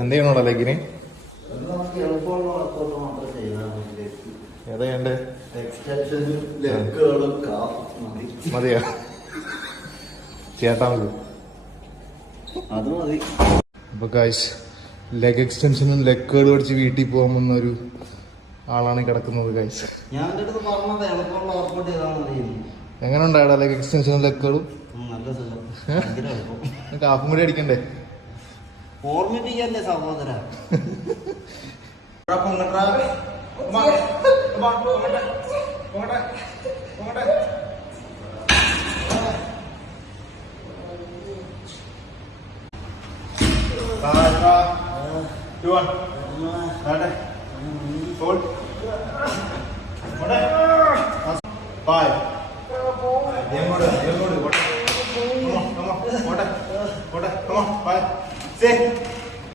എന്ത് ചെയ്യണോടാ ലെഗിന്? ഏതാ ചെയ്യണ്ടേ? മതിയാ ചേട്ടാ മതി. അത് മതി. അപ്പൊ ഗൈസ് ലെഗ് എക്സ്റ്റൻഷനും ലെഗ് കേൾ പഠിച്ച് വീട്ടിൽ പോകാൻ വന്ന ഒരു ആളാണ് കിടക്കുന്നത് ഗൈസ്. എങ്ങനെ ഉണ്ടായടാ ലെഗ് എക്സ്റ്റൻഷനും ലെഗ് കേളും? കാപ്പും കൂടി അടിക്കണ്ടേ? ഓർമ്മിപ്പിക്കല്ലേ സഹോദര. Come on.